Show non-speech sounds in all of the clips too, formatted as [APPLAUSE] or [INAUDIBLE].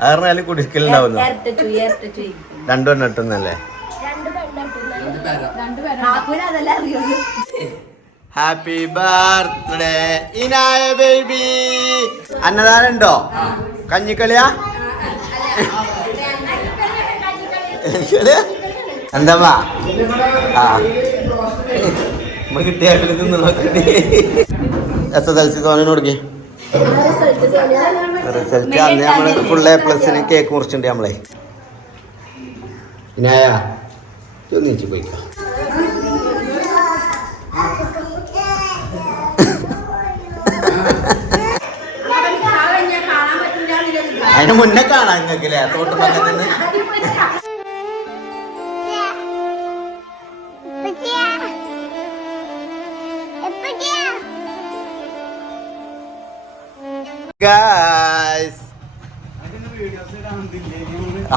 ആറിനാല് കുടിക്കലുണ്ടാവുന്നു? രണ്ടു പെണ്ണെട്ടുന്നല്ലേ ഹാപ്പി ബർത്ത്ഡേ ഇനായ ബേബി അന്നദാനം ഉണ്ടോ? കഞ്ഞിക്കളിയാ? എന്താ ആ. നമ്മൾ കിട്ടിയ എസ് എസ് എൽ സി തോനെ കൊടുക്കേ? റിസൾട്ട് അന്ന് നമ്മൾ ഫുൾ എ പ്ലസിന് കേക്ക് മുറിച്ചിട്ടുണ്ട് നമ്മളെ. ഇനായ ഒന്നിച്ച് പോയിക്കാം. അതിന് മുന്നേ നിങ്ങൾക്കില്ലേ തോട്ടുമ്പോ നിന്ന് ഗായ്സ്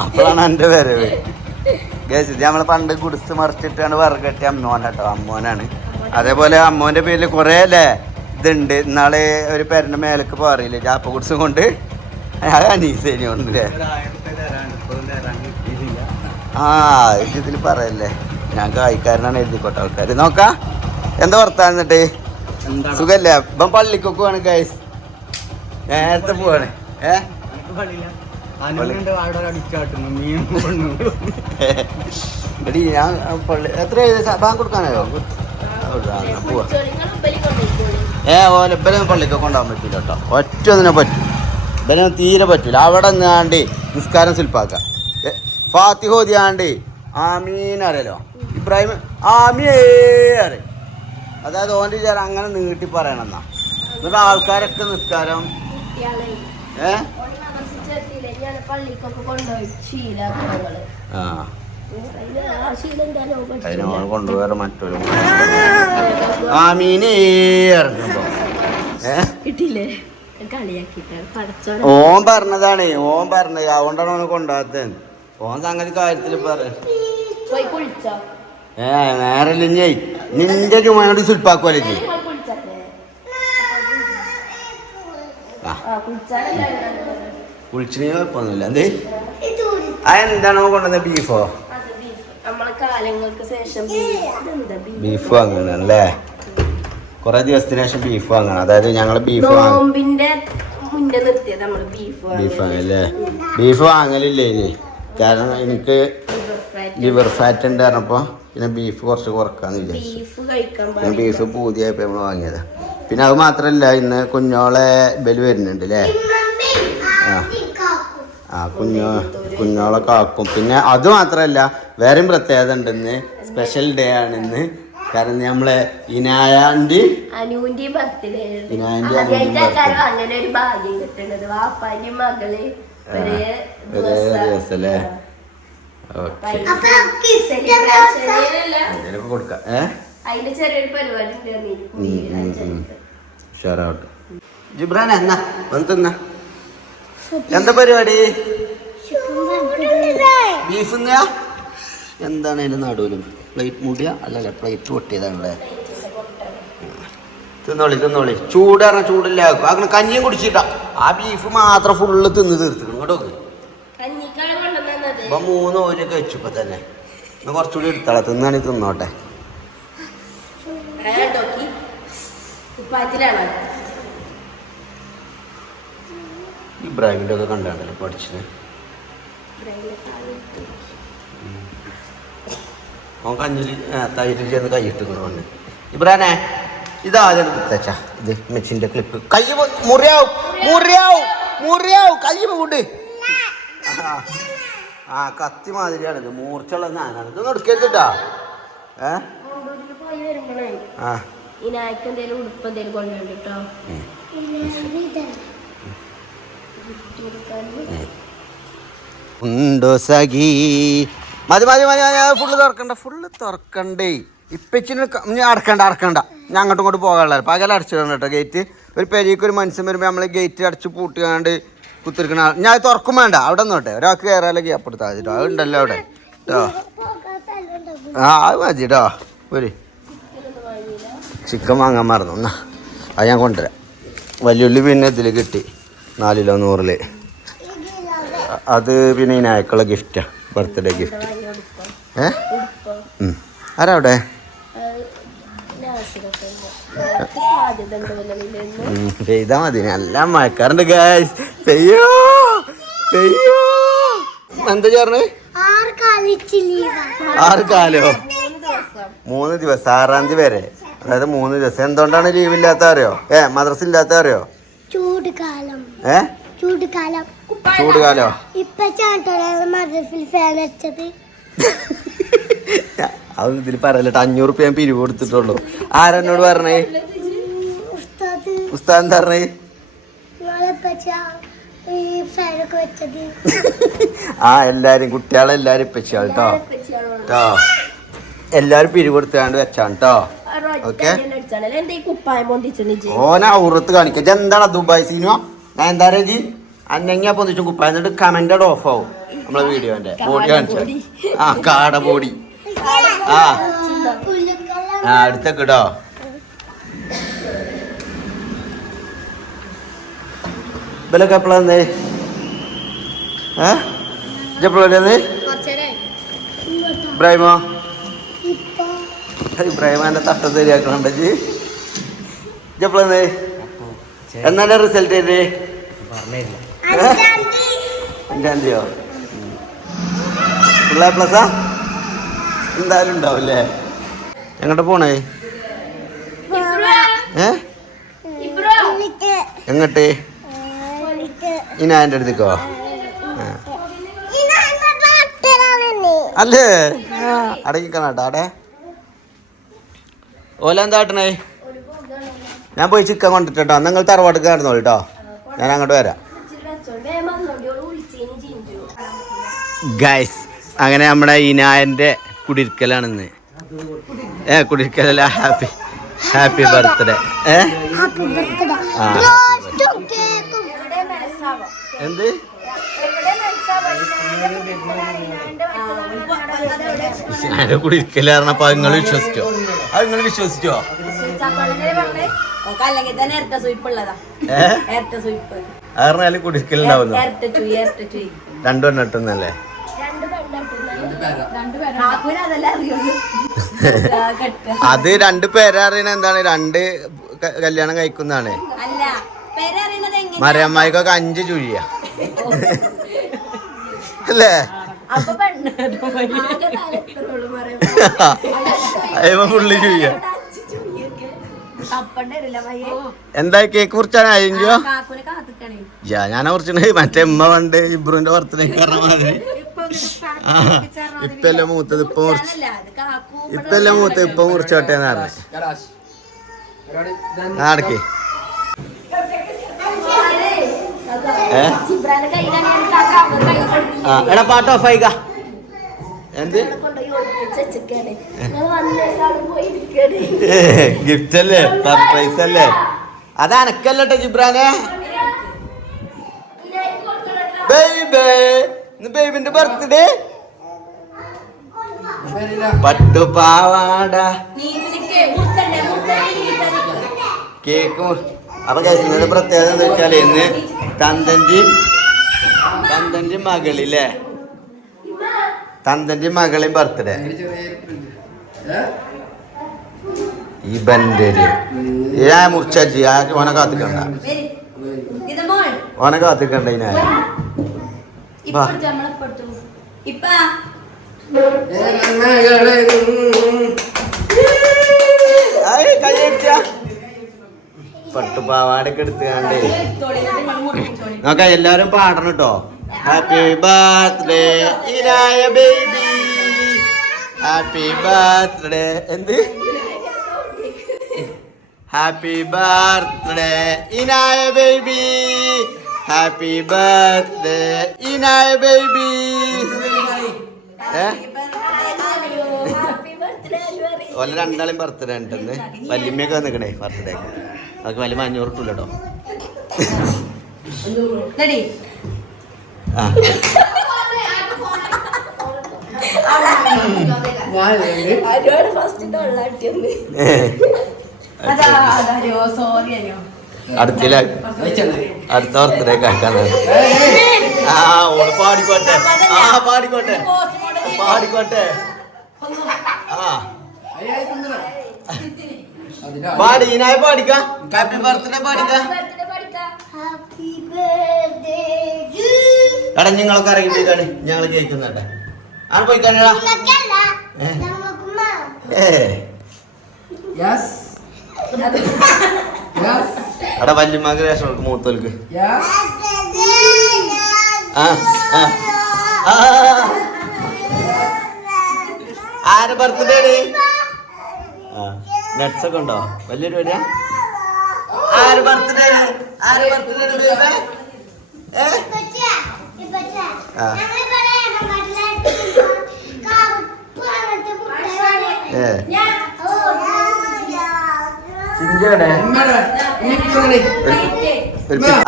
അപ്പോഴാണ് എന്റെ വരവ്. ഗേസ് ഇത് നമ്മൾ പണ്ട് കുടിച്ച് മറിച്ചിട്ടാണ് വറകെട്ടി അമ്മോൻ കേട്ടോ. അമ്മോനാണ്. അതേപോലെ അമ്മോന്റെ പേരിൽ കുറേ അല്ലേ ഇതുണ്ട്. ഇന്നാളെ ഒരു പേരന്റെ മേലേക്ക് പോറിയില്ലേ ചാപ്പ കുടിച്ച് കൊണ്ട് അത് അനീസേനി ഒന്നില്ലേ ആ ഇതിൽ പറയല്ലേ. ഞാൻ കായിക്കാരനാണ് എഴുതിക്കോട്ടെ ആൾക്കാർ നോക്കാം. എന്താ വർത്താൻ എന്നിട്ട്? സുഖല്ലേ? ഇപ്പം പള്ളിക്കൊക്കെ വേണം ഗൈസ് നേരത്തെ പോവാണ്. ഏ? എടി ഞാൻ പള്ളി എത്ര ബാങ്ക് കൊടുക്കാനായോ? പോവാ. ഏ ഓല ഇബലെ പള്ളിക്ക് കൊണ്ടുപോകാൻ പറ്റൂല കേട്ടോ. ഒറ്റ ഒന്നിനെ പറ്റും. ഇബലെ തീരെ പറ്റില്ല അവിടെ നിന്നാണ്ട് നിസ്കാരം ശില്പാക്കാം. ഫാത്തിഹോദി ഹോദിയാണ്ട് ആമീൻ അറിയാലോ? ഇബ്രാഹിം ആമിയേ അറിയും. അതായത് ഓന്റെ വിചാരം അങ്ങനെ നീട്ടി പറയണമെന്നാ എന്നിട്ട് ആൾക്കാരൊക്കെ നിസ്കാരം പള്ളിക്കൊക്കെ കൊണ്ടുപോയി ശീലാക്കൾ ആ. മറ്റൊരു ആമീനേ ഇറങ്ങുമ്പോ. കിട്ടിയില്ലേ? ഓൻ പറഞ്ഞതാണ്. ഓൻ പറഞ്ഞത്. അതുകൊണ്ടാണ് ഓന് കൊണ്ടുപോകാത്തത് ഓൻ സംഗതി കാര്യത്തിൽ പറ ഏ നേരല്ലേ നിന്റെ ചുമയോട് സുൽപ്പാക്കുമല്ലേ ചെയ്യും പോയി കുളിച്ചല്ലേ ആ ആ കുളിച്ചാലല്ലേ കുളിച്ചിന് കുഴപ്പമൊന്നുമില്ല. എന്തേ? അതെന്താണോ കൊണ്ടുവന്നത് കൊണ്ടുവന്ന ബീഫോ ബീഫ് വാങ്ങണം അല്ലേ കുറെ ദിവസത്തിന് ശേഷം ബീഫ് വാങ്ങണം. അതായത് ഞങ്ങൾ ബീഫ് ബീഫ് ബീഫ് വാങ്ങല്ലേ ബീഫ് വാങ്ങലില്ലേ ഇനി? കാരണം എനിക്ക് ലിവർ ഫാറ്റ് ഉണ്ട് പറഞ്ഞപ്പോൾ പിന്നെ ബീഫ് കുറച്ച് കുറക്കാന്ന് വിചാരിച്ചു. ബീഫ് പൂതിയായപ്പോൾ നമ്മൾ വാങ്ങിയതാ. പിന്നെ അത് മാത്രമല്ല ഇന്ന് കുഞ്ഞോളെ ബലി വരുന്നുണ്ട് അല്ലേ ആ. ആ കുഞ്ഞോ കുഞ്ഞോളെ കാക്കും. പിന്നെ അത് മാത്രമല്ല വേറെയും പ്രത്യേകത ഉണ്ട് ഇന്ന്. സ്പെഷ്യൽ ഡേ ആണ് ഇന്ന്. കാരണം നമ്മളെ ഇനായാണ്ടി അനുവിന്റെയും ബർത്ത്ഡേ അങ്ങനെ ഒരു ഭാഗ്യം കിട്ടുന്നത് മകൾ ഒരേ ദിവസം. അല്ലേ ഓക്കെ. കൊടുക്കാം. ഏ? അതിന്റെ ചെറിയൊരു പരിപാടി ഉണ്ട് ഷെയറാവട്ടെ ജിബ്രാൻ എന്നാ വന്ന് തിന്നാ എന്താ പരിപാടി? ബീഫ് തിന്നുക? എന്താണ് അതിന്റെ നടുവിലും? പ്ലേറ്റ് മൂടിയ? അല്ലല്ല പ്ലേറ്റ് പൊട്ടിയതാണല്ലേ തിന്നോളി തിന്നോളി. ചൂട് പറഞ്ഞ ചൂടില്ല അങ്ങനെ കഞ്ഞിയും കുടിച്ചിട്ടാ. ആ ബീഫ് മാത്രം ഫുള്ള് തിന്ന് തീർത്തിക്കണം ഇങ്ങോട്ട് നോക്ക്. കഞ്ഞിക്കാണ് കൊണ്ടുവന്നത്. ഇപ്പൊ മൂന്ന് ഓരൊക്കെ വെച്ചു ഇപ്പൊ തന്നെ. എന്നാ കുറച്ചുകൂടി എടുത്താളെ. തിന്നാണെങ്കിൽ തിന്നോട്ടെ. നോക്കി ഈ ഇബ്രാഹിമിന്റെ ഒക്കെ കണ്ടാണല്ലോ പഠിച്ചത്. ഓൻ കഞ്ഞിൽ തൈരിൽ ചെന്ന് കൈയിട്ടിക്കണോണ്ട് ഇബ്രാനെ ഇതാദ്യം കുത്തച്ചാ. ഇത് മെച്ചിന്റെ ക്ലിപ്പ് കൈ മുറിയാവും മുറിയാവും മുറിയാവും. കൈ കൂട്ട് ആ. കത്തി മാതിരിയാണ് ഇത് മൂർച്ചുള്ള സാധനമാണ്. ഇതൊന്നും എടുക്കരുത് കേട്ടാ കൊണ്ടൂരിൽ പോയി വരുമ്പോഴേ ആ. ഈ നായ്ക്ക് എന്തേലും ഉടുപ്പ് എന്തേലും കൊണ്ടുവരും കേട്ടോ ഉം. ഗിഫ്റ്റ് കൊടുക്കാൻ ഉണ്ടോ സഖി? മതി മതി മതി മതി. ഫുള്ള് തുറക്കണ്ട ഫുള്ള് തുറക്കണ്ടേ. ഇപ്പച്ചിന് അടക്കണ്ട അടക്കണ്ട. ഞാൻ അങ്ങോട്ടും ഇങ്ങോട്ട് പോകാനുള്ള പകൽ അടച്ചിടണം കേട്ടോ ഗേറ്റ് ഒരു പെരിക്ക് ഒരു മനുഷ്യൻ വരുമ്പോൾ നമ്മൾ ഗേറ്റ് അടച്ച് പൂട്ടിക്കാണ്ട് കുത്തിരിക്കണ ഞാൻ തുറക്കും വേണ്ട. അവിടെ നിന്നോട്ടെ ഒരാൾക്ക് കയറാലോ ഗ്യാപ്പെടുത്താൽ മതി കേട്ടോ അതുണ്ടല്ലോ അവിടെ. കേട്ടോ ആ അത് മതി കേട്ടോ ഒരു ചിക്കൻ വാങ്ങാൻ മറന്നു. എന്നാ അത് ഞാൻ കൊണ്ടുവരാം. വലിയുള്ളി പിന്നെ ഇതിൽ കിട്ടി. നാല് കിലോ നൂറിൽ അത് പിന്നെ ഈ നായക്കുള്ള ഗിഫ്റ്റാ ബർത്ത്ഡേ ഗിഫ്റ്റ് ഏ? ആരാവിടെ? പെയ്താ മതി. നല്ല മഴക്കാറുണ്ട് ഗായ്സ് പെയ്യോ? പെയ്യോ? എന്താ ചേർന്ന്? ആറ് കാലോ? മൂന്ന് ദിവസം. ആറാം തീയതി വരെ. അതായത് മൂന്ന് ദിവസം. എന്തുകൊണ്ടാണ് ലീവ് ഇല്ലാത്ത അറിയോ ഏ മദ്രസ ഇല്ലാത്ത അറിയോ ചൂട് കാലം ഏ? ചൂട് കാലം ചൂട് കാലോ ഇപ്പൊ ചാട്ടോടാണ് മദ്രസിൽ ഫാൻ വെച്ചത്. ഇതിൽ പറയലട്ടോ അഞ്ഞൂറ് ഞാൻ പിരിവ് കൊടുത്തിട്ടുള്ളൂ. ആരെന്നോട് പറഞ്ഞേ? ഉസ്താദ്. എന്താ പറഞ്ഞേ? ആ എല്ലാരും കുട്ടികളെല്ലാരും ഇപ്പച്ചാ കേട്ടോ കേട്ടോ എല്ലാരും പിരിവ് കൊടുത്താണ്ട് വെച്ചാണ് കേട്ടോ ഓക്കെ ഓന ഔറത്ത് കാണിക്ക. എന്താണ് ദുബായ് സീനോ ഞാൻ എന്താ പറയാ ജി അന്നെങ്ങ പൊന്നിച്ചു കുപ്പായ? എന്നിട്ട് കമന്റഡ് ഓഫ് ആവും. നമ്മളെ വീഡിയോന്റെ ബോഡി കാണിച്ചു? ആ കാട ബോഡി ആ. ആ അടുത്തൊക്കെ ഇടോ. ഇവലൊക്കെ എപ്പോഴാ വന്നേ? ഏ? എപ്പോഴാ ഇബ്രാഹിമോ? ഇബ്രാഹിമാന്റെ തട്ട ശരിയാക്കണുണ്ട്. ജി. എപ്പോഴാ വന്നേ എന്നാലേ റിസൾട്ട് തരേ അഞ്ചാം തീയോ എ പ്ലസാ? എന്തായാലും ഉണ്ടാവില്ലേ? എങ്ങോട്ട് പോണേ? ഏ? എങ്ങോട്ട്? ഇനി എന്റെ അടുത്തേക്കോ? അല്ലേ? അല്ലേ അടങ്ങിക്കണട്ടോ അവിടെ. ഓല എന്താ കാട്ടണേ? ഞാൻ പോയി ചിക്കൻ കൊണ്ടിട്ട് കൊണ്ടിട്ടോ നിങ്ങൾ തറവാട്ട് കയറുന്നോളൂ കേട്ടോ. ഞാൻ അങ്ങോട്ട് വരാം. ഗൈസ് അങ്ങനെ നമ്മുടെ ഇനായന്റെ കുടിരിക്കലാണിന്ന്. ഏ കുടിരിക്കലല്ല ഹാപ്പി ഹാപ്പി ബർത്ത്ഡേ. ഏ? എന്ത്? ഞാന്റെ കുടിരിക്കലായിരുന്നപ്പോ നിങ്ങൾ വിശ്വസിച്ചോ? അത് നിങ്ങൾ വിശ്വസിച്ചോ? കുടിക്കലുണ്ടാവുന്നു? ആറിനാലും ചുയി രണ്ടു അറിയുള്ളൂ. അത് രണ്ട് പേരറിയണ എന്താണ്? രണ്ട് കല്യാണം കഴിക്കുന്നതാണ്. അല്ല പേരറിയണത് എങ്ങനെ മറിയമ്മായിക്കൊക്കെ അഞ്ച് ചുഴിയ. അല്ലേ? അപ്പൊ പെണ്ണ് എന്താ കേക്ക് മുറിച്ചാണ് അയ്യോ കാക്കൂനെ ഞാൻ കുറിച്ചിട്ട് മറ്റേ ഉമ്മ പണ്ട് ഇബ്രുവിന്റെ ബർത്ത്ഡേ പറഞ്ഞ മാതിരി. ഇപ്പല്ലേ മൂത്തത് ഇപ്പൊ മുറിച്ച് കാക്കൂ ഇപ്പല്ലേ മൂത്തത് ഇപ്പൊ മുറിച്ചോട്ടെ എന്ന് പറഞ്ഞു നടക്കേ. എടാ പാട്ട് ഓഫ് ആയിക്ക. എന്ത്? ഗിഫ്റ്റ് [LAUGHS] അല്ലേ? സർപ്രൈസ് അല്ലേ? അത് അനക്കല്ലട്ടോ ജിബ്രാനെ ബേബേ ബേബിന്റെ ബർത്ത്ഡേ മുറിച്ചണ്ടേ മുറിച്ചണ്ടേ കേക്ക് അപ്പൊ ഇന്നത്തെ പ്രത്യേകത എന്താ വെച്ചാൽ ഇന്ന് തന്തന്റെ തന്തന്റെ മകളില്ലേ? തന്തന്റെ മകളെയും ബർത്ത്ഡേ ഈ ഏ ഞാൻ മുറിച്ചു ആ ഓനെ കാത്തിക്കണ്ട. ഓനെ കാത്തിക്കണ്ട ഇതിനെ ഇപ്പൊ പട്ടുപാവാടൊക്കെ എടുത്തുകാണ്ട് നോക്ക എല്ലാരും പാടണം കേട്ടോ happy birthday Inaya baby happy birthday എന്ത്? Happy birthday Inaya baby happy birthday Inaya baby ഏ ഓല രണ്ടാളും ബർത്ത്ഡേ ഉണ്ടെന്ന് വല്യമ്മയൊക്കെ നിൽക്കണേ ബർത്ത്ഡേക്ക് അവർക്ക് വലിയ അഞ്ഞൂറ് കിട്ടൂലോ കേട്ടോ അടുത്തില്ല. അടുത്ത വർത്തേ ആക്കാന്ന് ആ ഓൾ പാടിക്കോട്ടെ. ആ പാടിക്കോട്ടെ. പാടിക്കോട്ടെ. ആ. പാടി ഇനായ പാടിക്ക. ഹാപ്പി ബർത്ത്ഡേ പാടിക്ക. ഹാപ്പി ബർത്ത്ഡേ എടാ നിങ്ങളൊക്കെ ഇറങ്ങിട്ടാണ് ഞങ്ങൾ കേൾക്കുന്നുട്ടെ ആണ് പോയിക്കാനാ. എടാ മൂത്തോൽക്ക്. Yes. ആ ആ. ആ. ആരെ ബർത്ത്ഡേ ആ നട്സ് ഒക്കെ ഉണ്ടോ? വലിയൊരു വരിക ആര് ബർത്ത്ഡേ ആര് ബർത്ത്ഡേ ചിഞ്ചയുടെ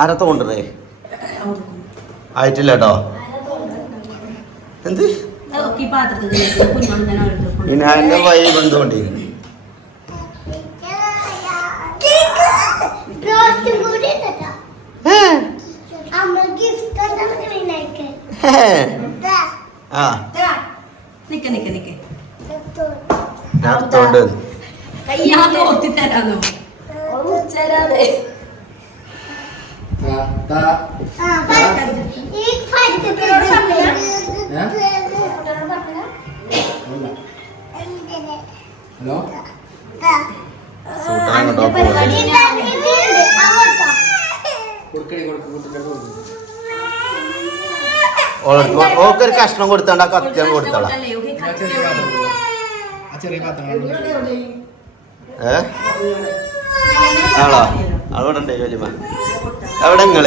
അരത്ത കൊണ്ടുവരേ. ആയിട്ടില്ല കേട്ടോ. എന്ത്? ഇനി അതിന്റെ വൈ ബന്ധമുണ്ട് ആ. നിക്ക നിക്ക നിക്ക. കൊടുക്കടി, കൊടുക്ക്, കൊടുക്ക്, ഒരു കഷ്ണം കൊടുത്തോണ്ട് ആ കത്തി കൊടുത്തോളാം. ഏ ആളോ അവിടെ ഉണ്ടേ? വലിയ എവിടെ നിങ്ങൾ?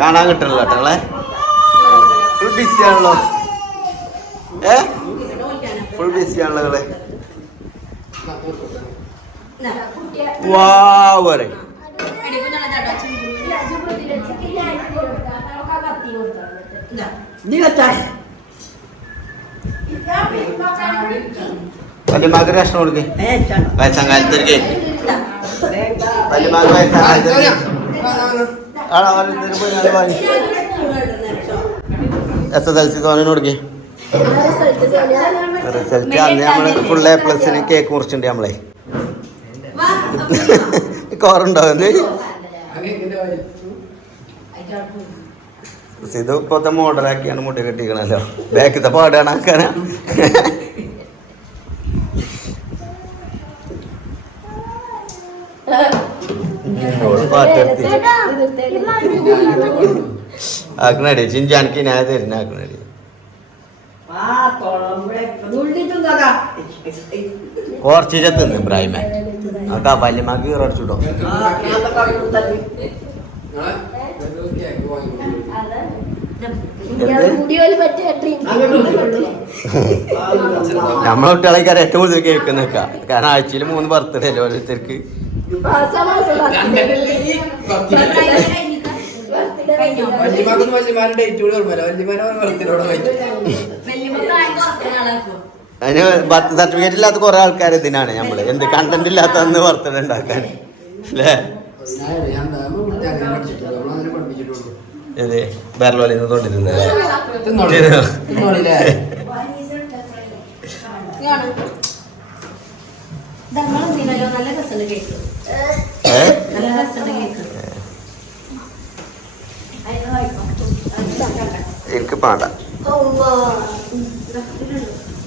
കാണാൻ കിട്ടണല്ലോ കേട്ടോ നിങ്ങളെ. ഫുൾ ബിസി ആണല്ലോ. ഏ? ഫുൾ ബിസി ആണല്ലോ നിങ്ങളെ. വാ പോരെ കഷ്ണം കൊടുക്കേ. വയസ്സാം വയസ്സാം ഓരോരുത്തര് പോയി നാല്. എസ് എസ് എൽ സി കൊടുക്കേ? റിസൾട്ട് അന്ന് നമ്മൾ ഫുൾ എ പ്ലസിന് കേക്ക് മുറിച്ചിട്ടുണ്ട് നമ്മളെ. [LAUGHS] കോറുണ്ടോ ഇത് ഇപ്പോഴത്തെ മോഡലാക്കിയാണ് മുടി കെട്ടിക്കണല്ലോ. ബാക്കിത്തെ പാടാണ് ആക്കാനാ പാട്ടെടുത്തി ആക്കണടി ചിഞ്ചാനക്ക് ഞാൻ തരുന്ന ആക്കണടി. കുറച്ചിട്ട് തിന്നു നമുക്ക് ആ വല്യമാക്ക് കീറടിച്ചുട്ടോ നാളെ ഒരു കേക്ക് വാങ്ങി നമ്മളെ കുട്ടികളെ ഏറ്റവും കൂടുതൽ കേക്ക് നിൽക്കാം കാരണം ആഴ്ചയിൽ മൂന്ന് ബർത്ത്ഡേ അല്ലേ ഓരോരുത്തർക്ക്? വല്യമാക്കൊന്നും വല്യമാരുടെ ഡേറ്റ് കൂടി ഓർമ്മയില്ല. വല്യമാരെ ബർത്ത്ഡേയോടെ കഴിച്ചു അതിന് ബർത്ത് സർട്ടിഫിക്കറ്റ് ഇല്ലാത്ത കുറെ ആൾക്കാർ ഇതിനാണ് നമ്മൾ. എന്ത് കണ്ടന്റ് ഇല്ലാത്ത അന്ന് ബർത്ത്ഡേ ഉണ്ടാക്കാൻ. അല്ലേ? ഇത് ബെർലോലിൽ നിന്ന് തൊണ്ടിരുന്നത് എനിക്ക് പാണ്ട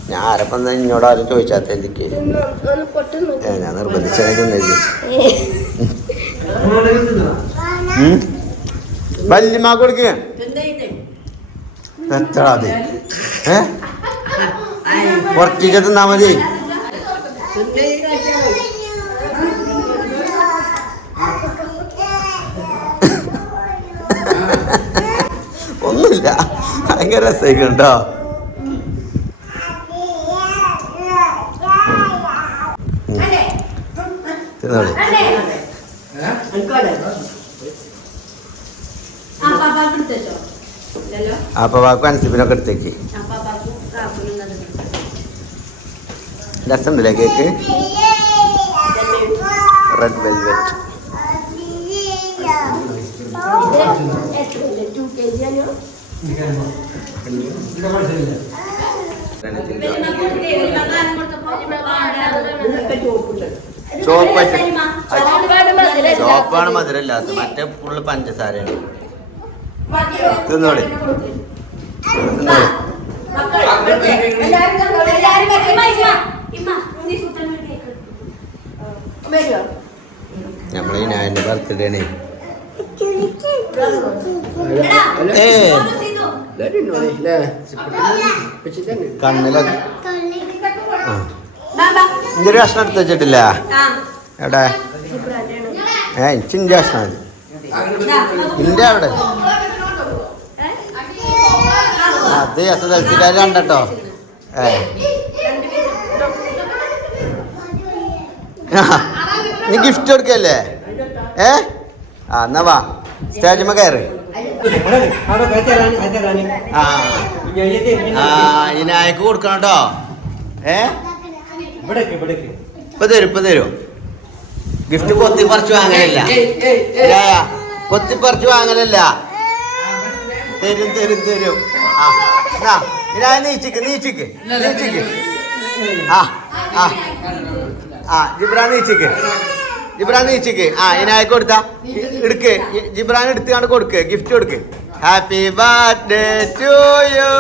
ഞാൻ ആരപ്പം എന്താ ഇന്നോട് ആരും ചോദിച്ചാത്ത എനിക്ക് ഏ, ഞാൻ നിർബന്ധിച്ചതൊന്നുമില്ല വല്യമാ കൊടുക്കുക എത്ര അത് ഏ? കുറച്ചിട്ട് തിന്നാ മതി. ഒന്നുമില്ല. ഭയങ്കര രസമായിക്കണ്ടോ തിന്നോളി. അപ്പോൾ വാക്കും അൻസിബിനൊക്കെ എടുത്തേക്ക്. രസമുണ്ടല്ലേ കേക്ക്? റെഡ് വെൽവെറ്റ് ചോപ്പ് ചോപ്പാണ് മധുരമില്ലാത്ത മറ്റേ ഫുള്ള് പഞ്ചസാരയാണ്. തിന്നോളി തിന്നോളി നമ്മളെ ഈ നായന്റെ ബർത്ത്ഡേ ആണ്. കണ്ണിലൊക്കെ കഷ്ണം എടുത്ത് വെച്ചിട്ടില്ല എവിടെ ഏ ഇച്ചിന്റെ ഇഞ്ചി കഷ്ണം മതി ഇന്റെ അവിടെ അത് എസ് എസ് എൽ സിക്കാർ കണ്ടോ ഏ നീ ഗിഫ്റ്റ് കൊടുക്കല്ലേ? ഏ? ആ എന്നാ വാ. സ്റ്റേജിമ്മ കയറി. ആ. കൊടുക്കണം കേട്ടോ ഏ? ഇപ്പൊ തരും ഇപ്പൊ തരും. ഗിഫ്റ്റ് പൊത്തി പറിച്ചു വാങ്ങലില്ല. പറിച്ച് വാങ്ങലല്ല. തരും തരും തരും. ആ എന്നാ ഇനാ നീച്ചിക്ക് നീച്ചിക്ക് നീച്ചിക്ക്. ആ ആ. ആ ജിബ്രാൻ നീച്ചിക്ക്. ജിബ്രാൻ നീച്ചിക്ക്. ആ ഇനായി കൊടുത്ത. എടുക്ക്. ജിബ്രാൻ എടുത്തുകൊണ്ട് കൊടുക്ക്. ഗിഫ്റ്റ് കൊടുക്ക്. Happy birthday to you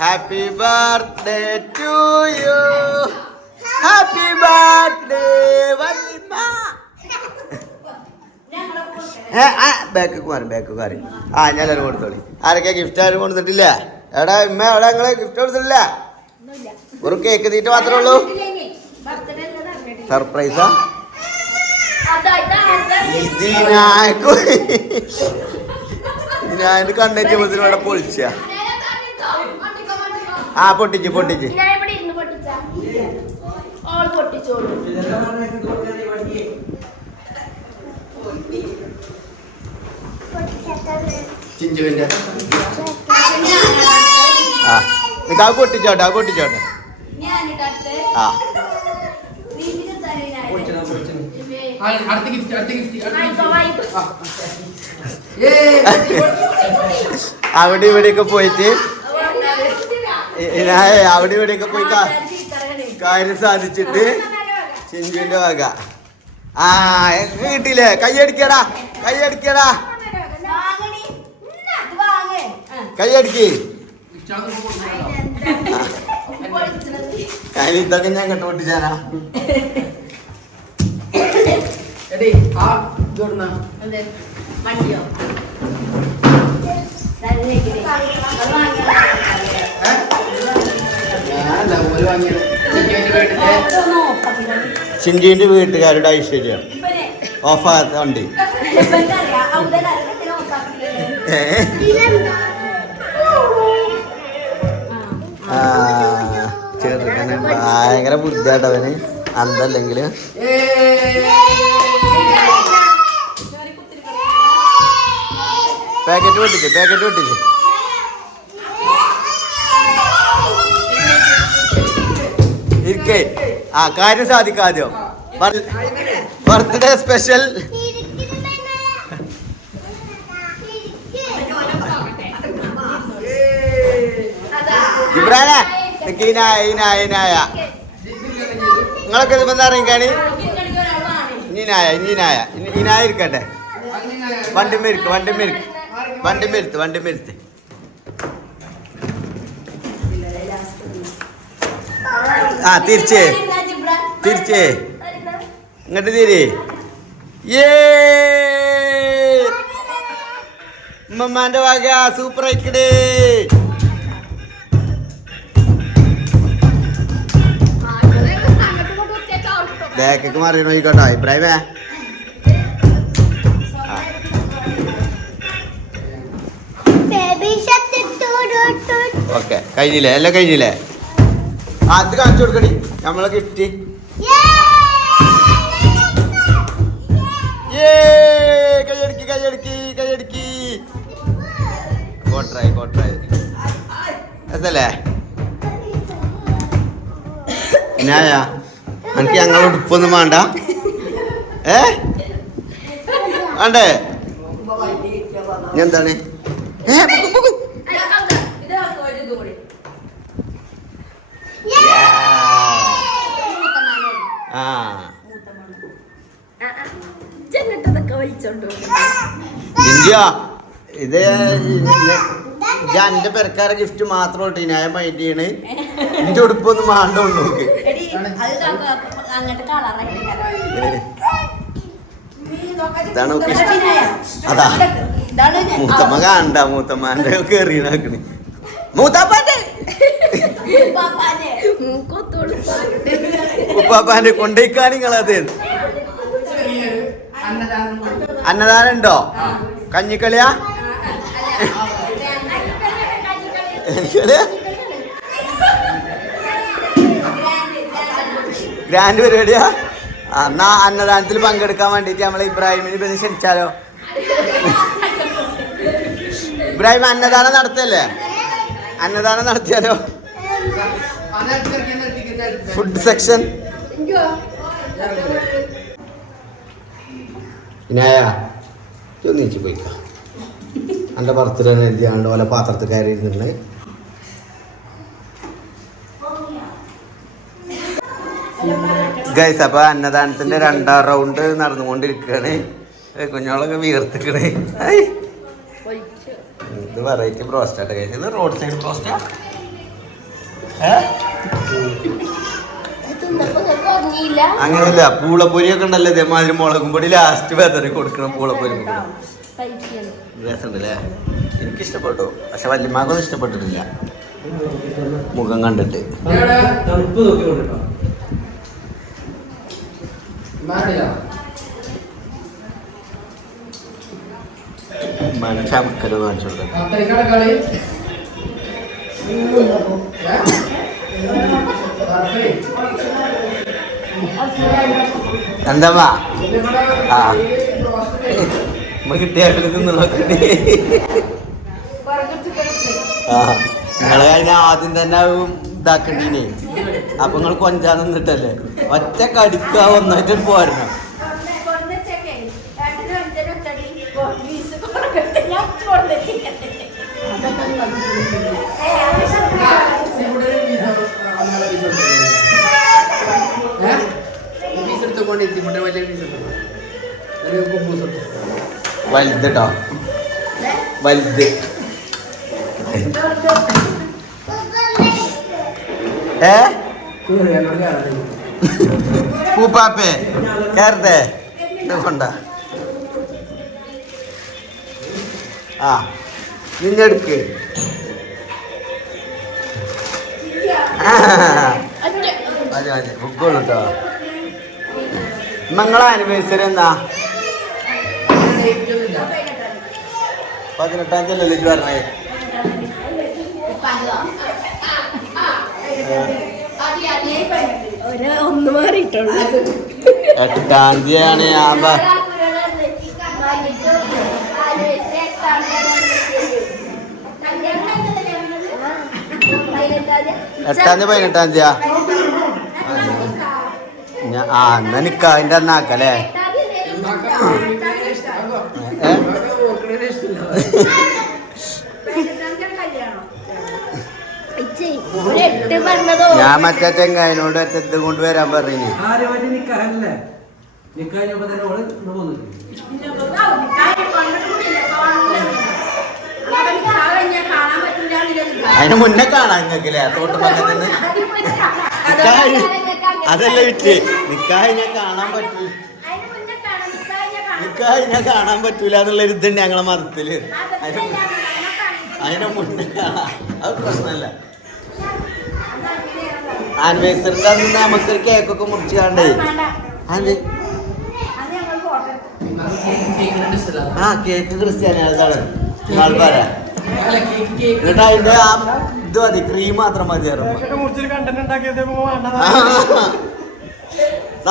happy birthday to you happy birthday വല്ലിമ്മ ഏ ആ ബാക്ക് മാറി ബാക്ക് മാറി. ആ ഞാൻ എല്ലാവരും കൊടുത്തോളി. ആരൊക്കെ ഗിഫ്റ്റ് ആരും കൊടുത്തിട്ടില്ല? എടാ ഇമ്മ എവിടെ? നിങ്ങൾ ഗിഫ്റ്റ് കൊടുത്തിട്ടില്ല? ഒരു കേക്ക് തീറ്റ മാത്രമേ ഉള്ളൂ. സർപ്രൈസാ ഞാൻ കണ്ണേറ്റുമ്പോൾ ഇവിടെ പൊളിച്ച. ആ പൊട്ടിച്ച് പൊട്ടിച്ച് ഞാൻ ഇവിടെ ഇരുന്ന് പൊട്ടിച്ച. ഓൾ പൊട്ടിച്ചോളൂ. ചിഞ്ചുവിന്റെ. ആ നിനക്ക് പൊട്ടിച്ചോട്ടെ പൊട്ടിച്ചോട്ടെ. ആ. അടുത്ത അടുത്ത. അവിടെ ഇവിടെയൊക്കെ പോയിട്ട് അവിടെ ഇവിടെയൊക്കെ പോയി കാ- കാര്യം സാധിച്ചിട്ട് ചിഞ്ചുവിന്റെ വക. ആ കിട്ടിയില്ലേ കൈയടിക്കടാ കൈയടിക്കടാ. ഞാനല്ല, ഓൽ ഞാൻ വീട്ടിലെ. ചിഞ്ചുവിന്റെ വീട്ടുകാരുടെ ഐശ്വര്യം. ഓഫാകാത്ത വണ്ടി. ഏ? ചെറുക്കന് ഭയങ്കര ബുദ്ധിയാട്ടവന് അന്തല്ലെങ്കിൽ പാക്കറ്റ് പൊട്ടിച്ച് പാക്കറ്റ് പൊട്ടിച്ച്. ഇരിക്കേ. ആ കാര്യം സാധിക്കാദ്യം ബർത്ത്ഡേ സ്പെഷ്യൽ. ഇബ്രാനെ നിക്ക് ഈനായ ഈനായ ഈനായ നിങ്ങളൊക്കെ ഇതിപ്പോ എന്താ ഇറങ്ങിക്കാണി ഇഞ്ഞിനായ ഇഞ്ഞിനായ ഇനായ ഇരിക്കട്ടെ. വണ്ടി മെരുക്ക് വണ്ടി മെരുക്ക് വണ്ടി മെരുത്ത് വണ്ടി മെരുത്ത് ആ തിരിച്ചേ. തിരിച്ചേ. ഇങ്ങോട്ട് തിരി. ഏ ഉമ്മമാന്റെ വക സൂപ്പർ ആയിക്കടേ ബാക്കൊക്കെ മാറി നോക്കിക്കോട്ടോ ഇബ്രാഹിമേ ഓക്കെ കഴിഞ്ഞില്ലേ? എല്ലാം കഴിഞ്ഞില്ലേ? അത് കാണിച്ചു കൊടുക്കടി. നമ്മളെ ഏ കൈയടിക്ക് കൈയടിക്ക് കൈയടിക്ക് കോട്ടറായി കോട്ടറായി അതല്ലേ ഞായ എനിക്ക് ഞങ്ങൾ ഉടുപ്പൊന്നും വേണ്ട. ഏ? വേണ്ടേ? എന്താണ്. ഇത് ഞാൻ എന്റെ പെരക്കാരെ ഗിഫ്റ്റ് മാത്രം ഇട്ടു. ഞാൻ മൈൻഡ് ചെയ്യണ്. എന്റെ ഉടുപ്പൊന്നും മാണ്ടുള്ളൂ ഇതാണ് അതാ മൂത്തമ്മ മൂത്തമ്മാന്റെ കേറിയണാക്കണ് മൂത്താപ്പാന്റെ ഉപ്പാപ്പാന്റെ കൊണ്ടേക്കാൻ നിങ്ങൾ അത്. അന്നദാനം ഉണ്ടോ കഞ്ഞിക്കളിയാ കളിയാ? ഗ്രാൻഡ് പരിപാടിയാ എന്നാ അന്നദാനത്തിൽ പങ്കെടുക്കാൻ വേണ്ടിയിട്ട് നമ്മൾ ഇബ്രാഹിമിന് പിന്നെ ക്ഷണിച്ചാലോ? ഇബ്രാഹിം അന്നദാനം നടത്തല്ലേ അന്നദാനം നടത്തിയാലോ. ഫുഡ് സെക്ഷൻ വിനായ ഒന്നിച്ച് പോയിക്കാം. എന്റെ ബർത്ത്ഡേ എഴുതിയാണ്ട് ഓല പാത്രത്തിൽ കയറി ഇരുന്നിട്ടുണ്ട് ഗൈസ് അപ്പൊ അന്നദാനത്തിന്റെ രണ്ടാം റൗണ്ട് നടന്നുകൊണ്ടിരിക്കുകയാണ്. കുഞ്ഞോളൊക്കെ വീർത്തിക്കണേ. ഇത് വെറൈറ്റി ബ്രോസ്റ്റാട്ടെ കഴിച്ചത് ഇത് റോഡ് സൈഡ് പ്രോസ്റ്റാ അങ്ങനെയല്ല പൂളപ്പൊരി ഒക്കെ ഉണ്ടല്ലോ ഇതേമാതിരി മുളകും പൊടി ലാസ്റ്റ് വെതറി കൊടുക്കണം പൂളപ്പൊരി രസമുണ്ടല്ലേ? എനിക്ക് ഇഷ്ടപ്പെട്ടു പക്ഷെ വല്യമാക്കൊന്നും ഇഷ്ടപ്പെട്ടിട്ടില്ല. മുഖം കണ്ടിട്ട്? ചമക്കൽ കാണിച്ചു. എന്താ ആ. നമ്മൾ നമ്മ ആ. നിങ്ങളെ അതിന് ആദ്യം തന്നെ ഇതാക്കണ്ടീനെ. അപ്പൊ നിങ്ങൾ കൊഞ്ചാൻ നിന്നിട്ടല്ലേ? ഒറ്റ കടിക്ക ഒന്നായിട്ട് പോരണം. വലുത് കേട്ടോ വലുത്. ഏ. പൂപ്പാപ്പേ കേറത്തെ ഇത് കൊണ്ട ആ നിന്നെടുക്ക് മതി അതെ ബുക്കുള്ളൂ കേട്ടോ നിങ്ങളെ ആനിവേഴ്സറി എന്നാ. പതിനെട്ടാം തീയതി അല്ലേ പറഞ്ഞേ ഒരു ഒന്ന് മാറിയിട്ടുള്ളൂ എട്ടാം തീയതിയാണ് ഞാൻ പ- എട്ടാം തീയതി പതിനെട്ടാം തീയതിയാ ഞാൻ ആ എന്നാ നിക്കാതിന്റെ അന്നാക്കല്ലേ? ഏ? ഞാൻ മറ്റേ ചെങ്ങായനോട് ഒറ്റ ഇത് കൊണ്ട് വരാൻ പറഞ്ഞു അതിന് മുന്നേ കാണാൻ നിങ്ങൾക്കില്ലേ നിക്കാഹ് അതല്ല വിറ്റ്. നിക്കായി ഞാൻ കാണാൻ പറ്റൂ. നിക്കായി ഞാൻ കാണാൻ പറ്റൂല എന്നുള്ള ഒരു ഇതുണ്ട് ഞങ്ങളെ മതത്തിൽ. അതിനെ മുന്നേ കാണാം. അത് പ്രശ്നമല്ല ആനിവേഴ്സറിന്റെ അന്ന് നമുക്കൊരു കേക്കൊക്കെ മുറിച്ച് കാണണ്ടേ. ആ കേക്ക് ക്രിസ്ത്യാനി അതാണ് ആൾക്കാര കേക്ക് കേക്ക് എന്നിട്ട് അതിന്റെ ആ ഇത് മതി ക്രീം മാത്രം മതി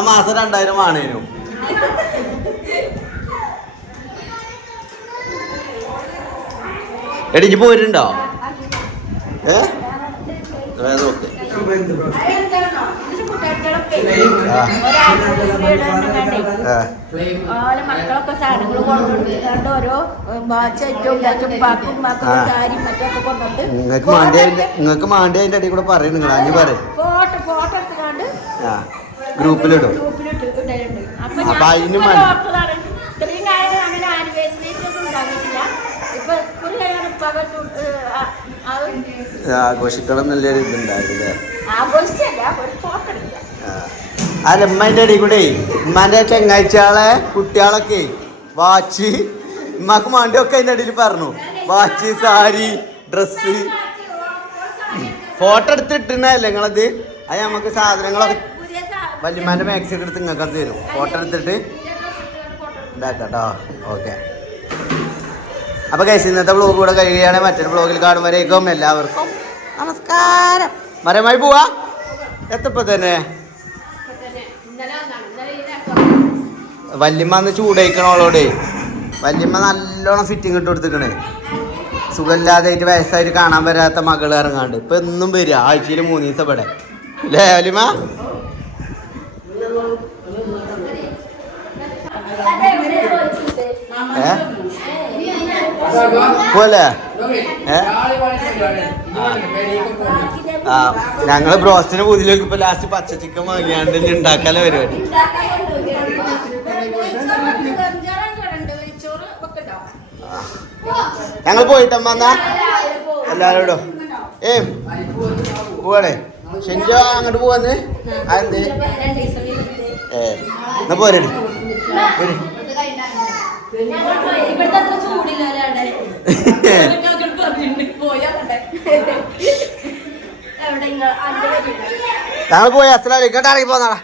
മാസം രണ്ടായിരം ആണേനു എടിക്ക് പോയിട്ടുണ്ടോ? ഏ? ഫ്ലെയിം ഓലെ മക്കളൊക്കെ സാധനങ്ങൾ കൊണ്ടുകൊടുത്തിട്ട് ഓരോ നിങ്ങൾക്ക് മാണ്ടി നിങ്ങൾക്ക് മാണ്ടി അതിന്റെ അടിയിൽ കൂടെ പറയും നിങ്ങൾ അഞ്ഞു പറയും. ഫോട്ടോ ഫോട്ടോ എടുത്തുകൊണ്ട് ആ. ഗ്രൂപ്പിലിടും. അപ്പൊ അതിനും ഇപ്പൊ വേണം. ഓർത്തതാണ് ഇത്രയും കാലം അങ്ങനെ ആനിവേഴ്സറി ഒന്നും ഉണ്ടാക്കിയിട്ടില്ല ഇപ്പൊ കുറി കഴിയാൻ പകൽ ആഘോഷിക്കണം എന്നുള്ളൊരു ഇതുണ്ടാവില്ലേ എടുക്കുക. അല്ല ഉമ്മന്റെ ഇടയിൽ കൂടെ. ഉമ്മാന്റെ ചെങ്ങാഴ്ചകളെ കുട്ടികളൊക്കെ. വാച്ച്. ഉമ്മാക്ക് മാണ്ടിയൊക്കെ അതിന്റെ അടിയിൽ പറഞ്ഞു. വാച്ച് സാരി ഡ്രസ്സ് ഫോട്ടോ എടുത്തിട്ടുണ്ടല്ലേ നിങ്ങളത്? അത് നമുക്ക് സാധനങ്ങളൊക്കെ വല്യമാന്റെ മാക്സി എടുത്ത് നിങ്ങൾക്ക് തരും. ഫോട്ടോ എടുത്തിട്ട്. ഇതാക്കാം കേട്ടോ ഓക്കെ. അപ്പോൾ കഴിച്ച് ഇന്നത്തെ ബ്ലോഗ് കൂടെ കഴിയുകയാണെങ്കിൽ മറ്റൊരു ബ്ലോഗിൽ കാണുമ്പോഴേക്കും എല്ലാവർക്കും നമസ്കാരം. മരമായി പോവാ. എത്തപ്പോ തന്നെ? വല്യമ്മ അന്ന് ചൂടയിക്കണോളോടെ വല്യമ്മ നല്ലോണം ഫിറ്റിംഗ് ഇട്ട് കൊടുത്തിക്കണേ. സുഖമില്ലാതായിട്ട് വയസ്സായിട്ട് കാണാൻ വരാത്ത മകൾ ഇറങ്ങാണ്ട്. ഇപ്പൊ എന്നും വരിക. ആഴ്ചയിൽ മൂന്ന് ദിവസം ഇവിടെ. അല്ലേ വല്യമ്മ? ഏ? പോലെ? ആ ഞങ്ങൾ ബ്രോസ്റ്റിന് പുതിലേക്ക് ഇപ്പൊ ലാസ്റ്റ് പച്ച ചിക്കൻ വാങ്ങിയാണ്ട് ഉണ്ടാക്കാലോ പരിപാടി? ഞങ്ങൾ പോയിട്ടമ്മ എന്നാ? എല്ലാരോടും ഏ പോവാണേ. ഷെഞ്ചോ അങ്ങോട്ട് പോവാന്ന്? അതെന്ത് ഏ എന്നാ പോരടി ഞങ്ങൾ പോയി കേട്ടോ ഇറങ്ങി പോന്നാടാ